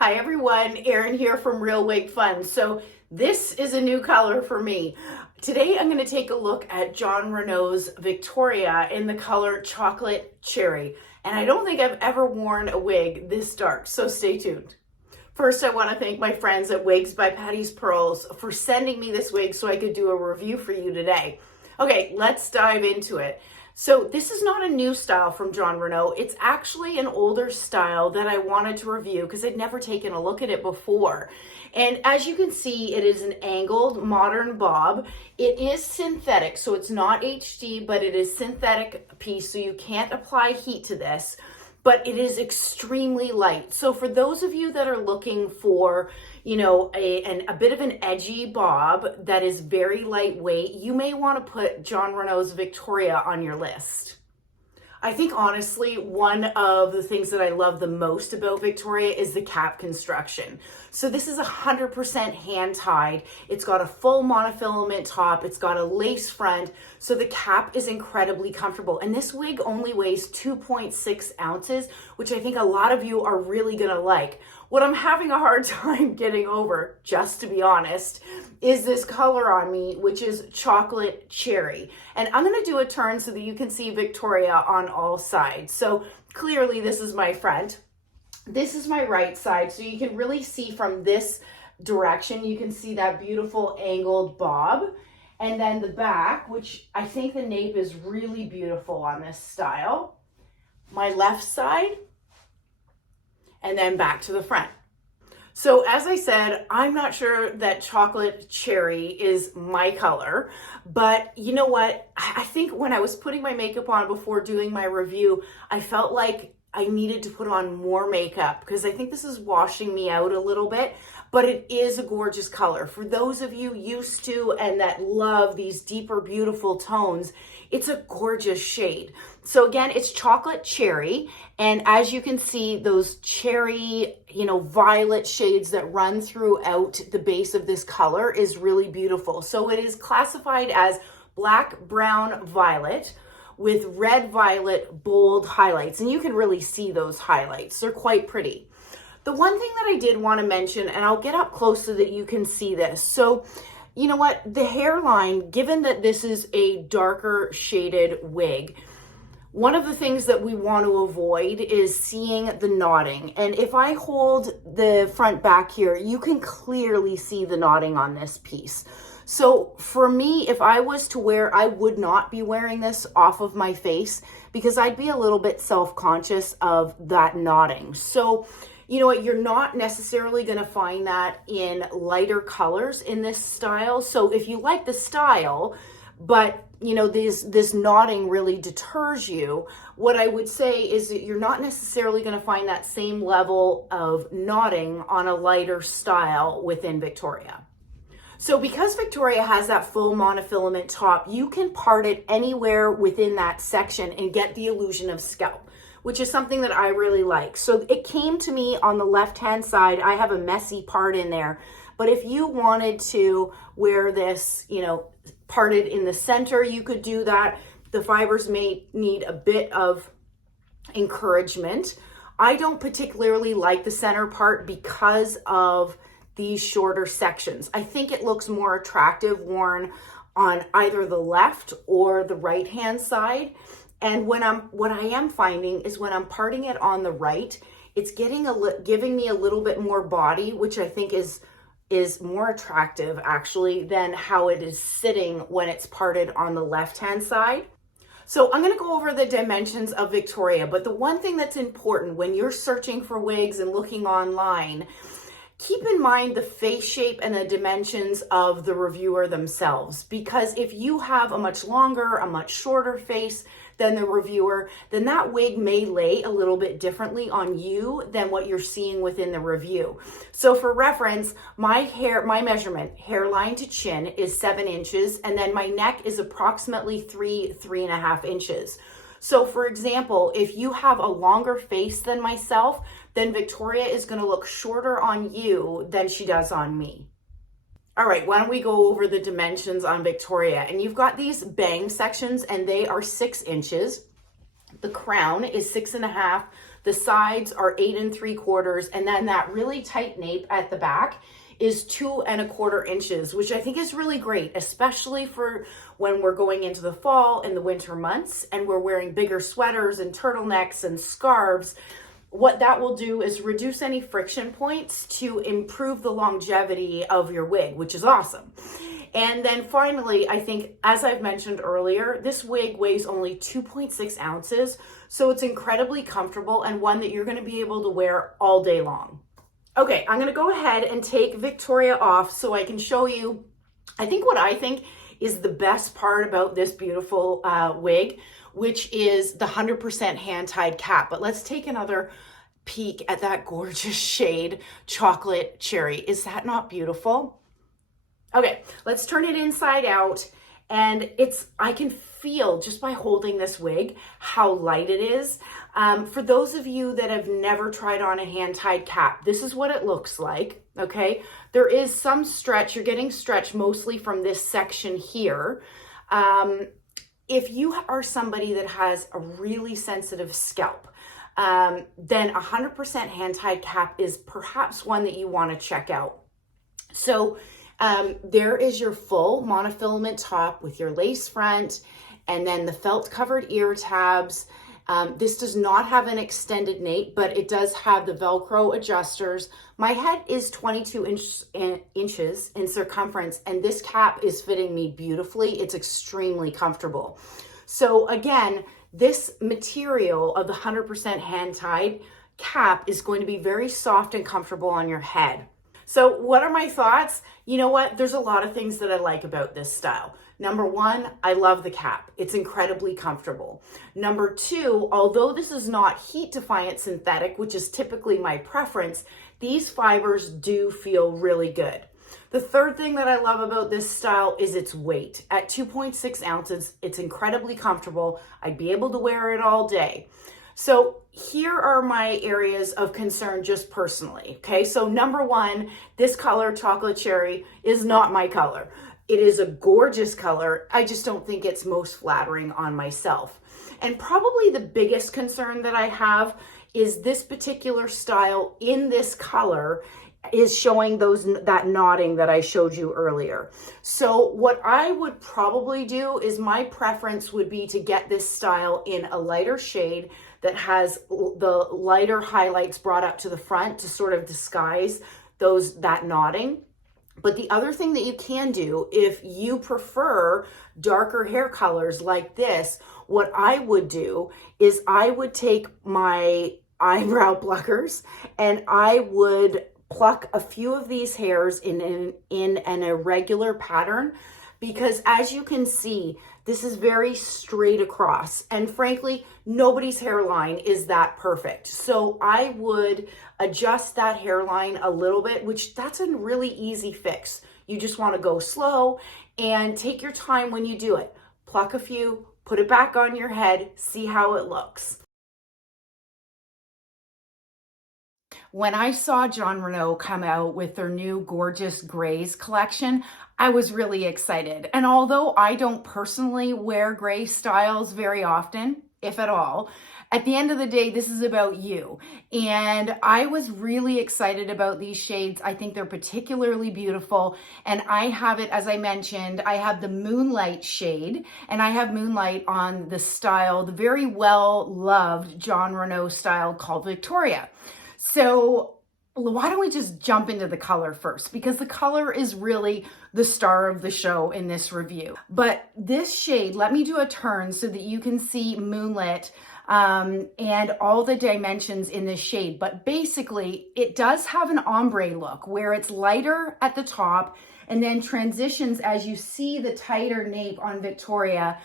Hi everyone, Erin here from Real Wig Fun. So this is a new color for me. Today I'm going to take a look at Jon Renau's Victoria in the color Chocolate Cherry. And I don't think I've ever worn a wig this dark, so stay tuned. First, I want to thank my friends at Wigs by Patti's Pearls for sending me this wig so I could do a review for you today. Okay, let's dive into it. So this is not a new style from Jon Renau. It's actually an older style that I wanted to review because I'd never taken a look at it before. And as you can see, it is an angled modern bob. It is synthetic, so it's not HD, but it is synthetic piece, so you can't apply heat to this. But it is extremely light. So for those of you that are looking for, a bit of an edgy bob that is very lightweight, you may want to put Jon Renau's Victoria on your list. I think honestly, one of the things that I love the most about Victoria is the cap construction. So this is 100% hand tied. It's got a full monofilament top. It's got a lace front. So the cap is incredibly comfortable. And this wig only weighs 2.6 ounces, which I think a lot of you are really gonna like. What I'm having a hard time getting over, just to be honest, is this color on me, which is Chocolate Cherry. And I'm gonna do a turn so that you can see Victoria on all sides. So clearly this is my front. This is my right side. So you can really see from this direction, you can see that beautiful angled bob. And then the back, which I think the nape is really beautiful on this style. My left side, and then back to the front. So as I said, I'm not sure that Chocolate Cherry is my color, but you know what? I think when I was putting my makeup on before doing my review, I felt like I needed to put on more makeup because I think this is washing me out a little bit, but it is a gorgeous color. For those of you used to and that love these deeper, beautiful tones, it's a gorgeous shade. So again, it's Chocolate Cherry. And as you can see, those cherry, violet shades that run throughout the base of this color is really beautiful. So it is classified as black, brown, violet with red, violet, bold highlights. And you can really see those highlights. They're quite pretty. The one thing that I did want to mention, and I'll get up close so that you can see this. So, you know what? The hairline, given that this is a darker shaded wig, one of the things that we want to avoid is seeing the knotting. And if I hold the front back here, you can clearly see the knotting on this piece. So for me, if I was to wear, I would not be wearing this off of my face because I'd be a little bit self-conscious of that knotting. So you know what, you're not necessarily going to find that in lighter colors in this style. So if you like the style, but this knotting really deters you, what I would say is that you're not necessarily going to find that same level of knotting on a lighter style within Victoria. So because Victoria has that full monofilament top, you can part it anywhere within that section and get the illusion of scalp, which is something that I really like. So it came to me on the left-hand side. I have a messy part in there, but if you wanted to wear this, parted in the center, you could do that. The fibers may need a bit of encouragement. I don't particularly like the center part because of these shorter sections. I think it looks more attractive worn on either the left or the right-hand side. And what I am finding is when I'm parting it on the right, it's giving me a little bit more body, which I think is more attractive actually than how it is sitting when it's parted on the left-hand side. So I'm going to go over the dimensions of Victoria, but the one thing that's important when you're searching for wigs and looking online, keep in mind the face shape and the dimensions of the reviewer themselves, because if you have a much longer, a much shorter face than the reviewer, then that wig may lay a little bit differently on you than what you're seeing within the review. So for reference, my measurement, hairline to chin, is 7 inches, and then my neck is approximately 3.5 inches. So for example, if you have a longer face than myself, then Victoria is going to look shorter on you than she does on me. All right, why don't we go over the dimensions on Victoria? And you've got these bang sections and they are 6 inches. The crown is 6.5. The sides are 8 3/4. And then that really tight nape at the back is 2 1/4 inches, which I think is really great, especially for when we're going into the fall and the winter months and we're wearing bigger sweaters and turtlenecks and scarves. What that will do is reduce any friction points to improve the longevity of your wig, which is awesome. And then finally, I think, as I've mentioned earlier, this wig weighs only 2.6 ounces, so it's incredibly comfortable and one that you're going to be able to wear all day long. Okay, I'm going to go ahead and take Victoria off so I can show you, I think what I think is the best part about this beautiful wig, which is the 100% hand-tied cap. But let's take another peek at that gorgeous shade, Chocolate Cherry. Is that not beautiful? Okay, let's turn it inside out. And I can feel just by holding this wig how light it is. For those of you that have never tried on a hand-tied cap, this is what it looks like, okay? There is some stretch. You're getting stretch mostly from this section here. If you are somebody that has a really sensitive scalp, then 100% hand-tied cap is perhaps one that you want to check out. So there is your full monofilament top with your lace front and then the felt covered ear tabs. This does not have an extended nape, but it does have the Velcro adjusters. My head is 22 inches in circumference, and this cap is fitting me beautifully. It's extremely comfortable. So again, this material of the 100% hand-tied cap is going to be very soft and comfortable on your head. So what are my thoughts? You know what? There's a lot of things that I like about this style. Number one, I love the cap. It's incredibly comfortable. Number two, although this is not heat defiant synthetic, which is typically my preference, these fibers do feel really good. The third thing that I love about this style is its weight. At 2.6 ounces, it's incredibly comfortable. I'd be able to wear it all day. So here are my areas of concern just personally, okay? So number one, this color, Chocolate Cherry, is not my color. It is a gorgeous color. I just don't think it's most flattering on myself. And probably the biggest concern that I have is this particular style in this color is showing that knotting that I showed you earlier. So what I would probably do is my preference would be to get this style in a lighter shade that has the lighter highlights brought up to the front to sort of disguise that knotting. But the other thing that you can do, if you prefer darker hair colors like this, what I would do is I would take my eyebrow pluckers and I would pluck a few of these hairs in an irregular pattern, because as you can see, this is very straight across. And frankly, nobody's hairline is that perfect. So I would adjust that hairline a little bit, which that's a really easy fix. You just want to go slow and take your time when you do it. Pluck a few, put it back on your head, see how it looks. When I saw JON RENAU come out with their new Gorgeous Grays collection, I was really excited. And although I don't personally wear gray styles very often, if at all, at the end of the day, this is about you. And I was really excited about these shades. I think they're particularly beautiful. And I have it, as I mentioned, I have the Moonlight shade, and I have Moonlight on the style, the very well-loved JON RENAU style called Victoria. So why don't we just jump into the color first? Because the color is really the star of the show in this review. But this shade, let me do a turn so that you can see Moonlit and all the dimensions in this shade. But basically, it does have an ombre look where it's lighter at the top and then transitions as you see the tighter nape on Victoria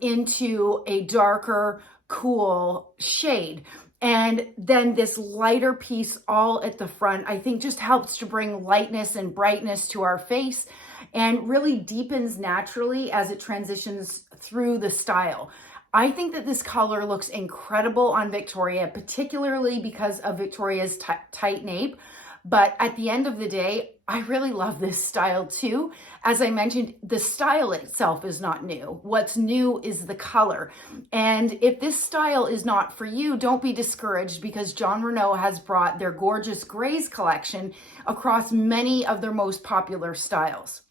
into a darker, cool shade. And then this lighter piece all at the front, I think just helps to bring lightness and brightness to our face and really deepens naturally as it transitions through the style. I think that this color looks incredible on Victoria, particularly because of Victoria's tight nape. But at the end of the day, I really love this style too. As I mentioned, the style itself is not new. What's new is the color. And if this style is not for you, don't be discouraged, because Jon RENAU has brought their gorgeous grays collection across many of their most popular styles.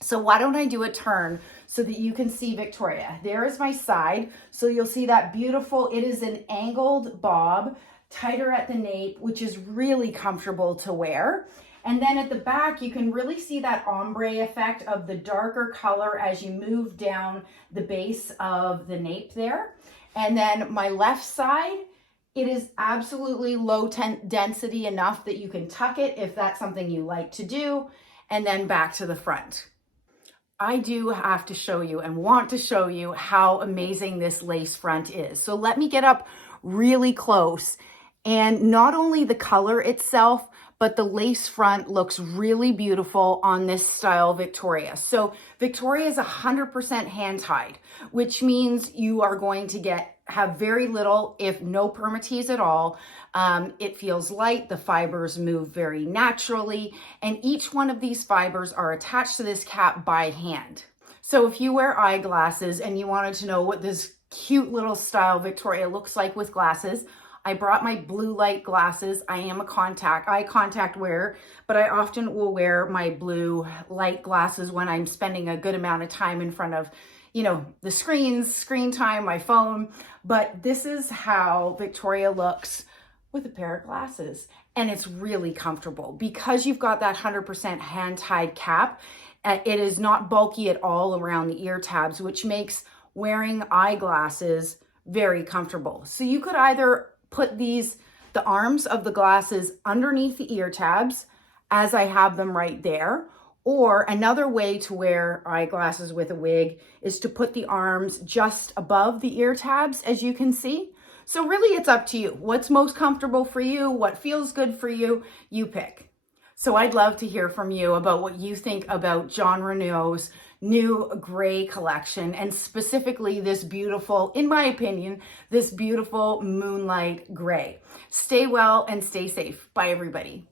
So why don't I do a turn so that you can see Victoria. There is my side. So you'll see that beautiful, it is an angled bob, tighter at the nape, which is really comfortable to wear. And then at the back, you can really see that ombre effect of the darker color as you move down the base of the nape there. And then my left side, it is absolutely low density enough that you can tuck it if that's something you like to do. And then back to the front. I do have to show you and want to show you how amazing this lace front is. So let me get up really close. And not only the color itself, but the lace front looks really beautiful on this style Victoria. So Victoria is 100% hand tied, which means you are going to have very little, if no permatease at all. It feels light, the fibers move very naturally, and each one of these fibers are attached to this cap by hand. So if you wear eyeglasses and you wanted to know what this cute little style Victoria looks like with glasses, I brought my blue light glasses. I am eye contact wearer, but I often will wear my blue light glasses when I'm spending a good amount of time in front of, the screen time, my phone. But this is how Victoria looks with a pair of glasses. And it's really comfortable because you've got that 100% hand-tied cap. It is not bulky at all around the ear tabs, which makes wearing eyeglasses very comfortable. So you could either put the arms of the glasses underneath the ear tabs, as I have them right there. Or another way to wear eyeglasses with a wig is to put the arms just above the ear tabs, as you can see. So really it's up to you. What's most comfortable for you, what feels good for you, you pick. So I'd love to hear from you about what you think about Jon RENAU's new gray collection, and specifically this beautiful, in my opinion, this beautiful Moonlight gray. Stay well and stay safe. Bye, everybody.